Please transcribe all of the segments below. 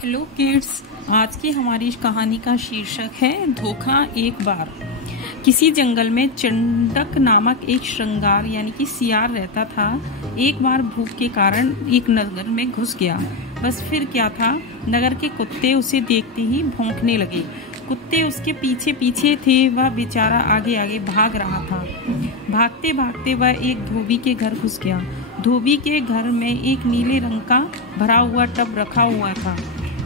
Hello kids, आज की हमारी इस कहानी का शीर्षक है धोखा एक बार। किसी जंगल में चंडक नामक एक श्रृंगार यानी कि सियार रहता था। एक बार भूख के कारण एक नगर में घुस गया। बस फिर क्या था, नगर के कुत्ते उसे देखते ही भौंकने लगे। कुत्ते उसके पीछे पीछे थे। वह बेचारा आगे आगे भाग रहा था। भागते भागते वह एक धोबी के घर घुस गया। धोबी के घर में एक नीले रंग का भरा हुआ टब रखा हुआ था।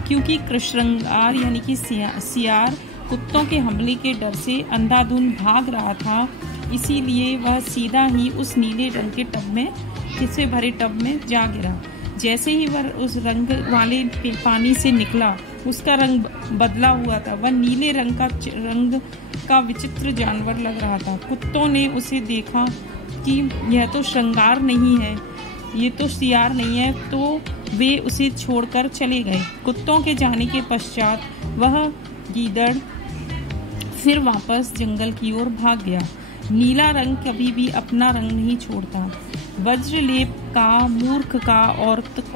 क्योंकि कृष्णगार यानी कि सियार कुत्तों के हमले के डर से अंधाधुंध भाग रहा था, इसीलिए वह सीधा ही उस नीले रंग के टब में किसे भरे टब में जा गिरा। जैसे ही वह उस रंग वाले पानी से निकला, उसका रंग बदला हुआ था। वह नीले रंग का विचित्र जानवर लग रहा था। कुत्तों ने उसे देखा कि यह तो श्रृंगार नहीं है, ये तो सियार नहीं है, तो वे उसे छोड़कर चले गए। कुत्तों के जाने के पश्चात वह गीदड़ फिर वापस जंगल की ओर भाग गया। नीला रंग कभी भी अपना रंग नहीं छोड़ता। वज्रलेप का, मूर्ख का,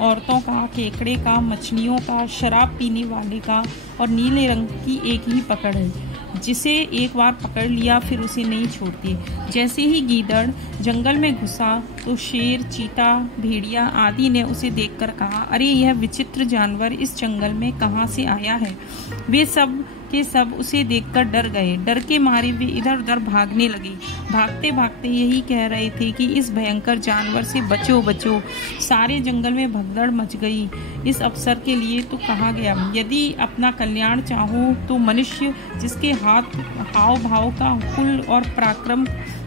औरतों का, केकड़े का, मछलियों का, शराब पीने वाले का और नीले रंग की एक ही पकड़ है। जिसे एक बार पकड़ लिया फिर उसे नहीं छोड़ती। जैसे ही गीदड़ जंगल में घुसा तो शेर, चीता, भेड़िया आदि ने उसे देखकर कहा, अरे यह विचित्र जानवर इस जंगल में कहाँ से आया है। वे सब के सब उसे देखकर डर गए। डर के मारे वे इधर उधर भागने लगे। भागते भागते यही कह रहे थे कि इस भयंकर जानवर से बचो बचो। सारे जंगल में भगदड़ मच गई। इस अवसर के लिए तो कहा गया, यदि अपना कल्याण चाहो तो मनुष्य जिसके हाव भाव का, कुल और पराक्रम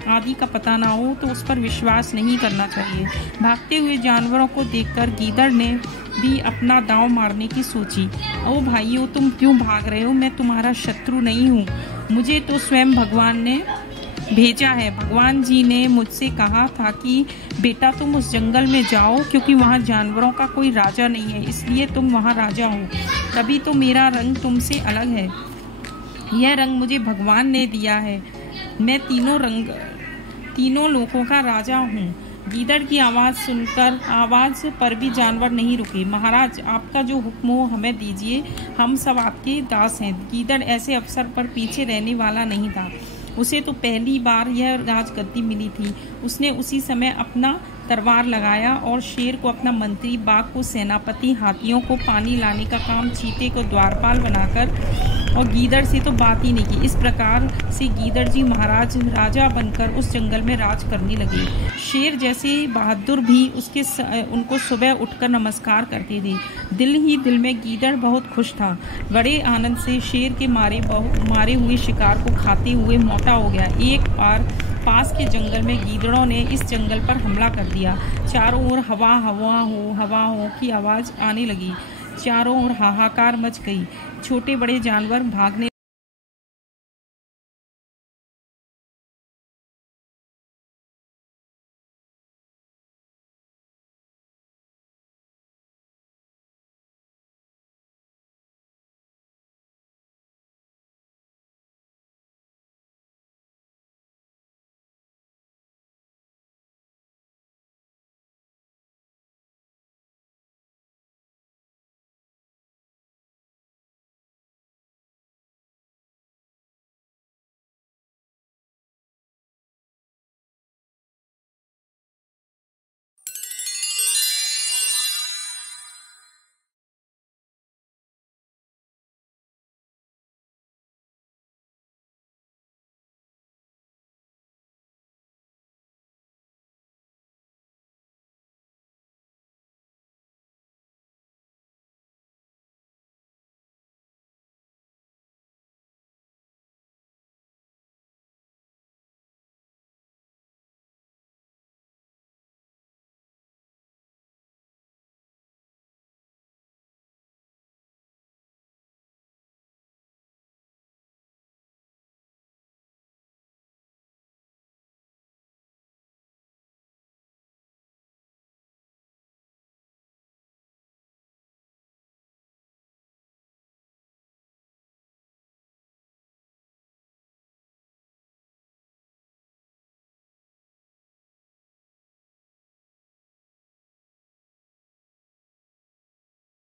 आदि का पता ना हो तो उस पर विश्वास नहीं करना चाहिए। भागते हुए जानवरों को देखकर गीदड़ ने भी अपना दांव मारने की सोची। ओ भाइयों, तुम क्यों भाग रहे हो? मैं तुम्हारा शत्रु नहीं हूँ। मुझे तो स्वयं भगवान ने भेजा है। भगवान जी ने मुझसे कहा था कि बेटा तुम उस जंगल में जाओ, क्योंकि वहाँ जानवरों का कोई राजा नहीं है, इसलिए तुम वहाँ राजा हो। तभी तो मेरा रंग तुमसे अलग है। यह रंग मुझे भगवान ने दिया है। मैं तीनों लोगों का राजा हूँ। गीदड़ की आवाज पर भी जानवर नहीं रुके। महाराज, आपका जो हुक्म हो हमें दीजिए, हम सब आपके दास हैं। गीदड़ ऐसे अवसर पर पीछे रहने वाला नहीं था। उसे तो पहली बार यह राजगद्दी मिली थी। उसने उसी समय अपना तलवार लगाया और शेर को अपना मंत्री, बाघ को सेनापति, हाथियों को पानी लाने का काम, चीते को द्वारपाल बनाकर, और गीदड़ से तो बात ही नहीं की। इस प्रकार से गीदड़ जी महाराज राजा बनकर उस जंगल में राज करने लगे। शेर जैसे बहादुर भी उनको सुबह उठकर नमस्कार करते थे। दिल ही दिल में गीदड़ बहुत खुश था। बड़े आनंद से शेर के मारे हुए शिकार को खाते हुए मोटा हो गया। एक बार पास के जंगल में गीदड़ों ने इस जंगल पर हमला कर दिया। चारों ओर हवा हो की आवाज आने लगी। चारों ओर हाहाकार मच गई। छोटे बड़े जानवर भागने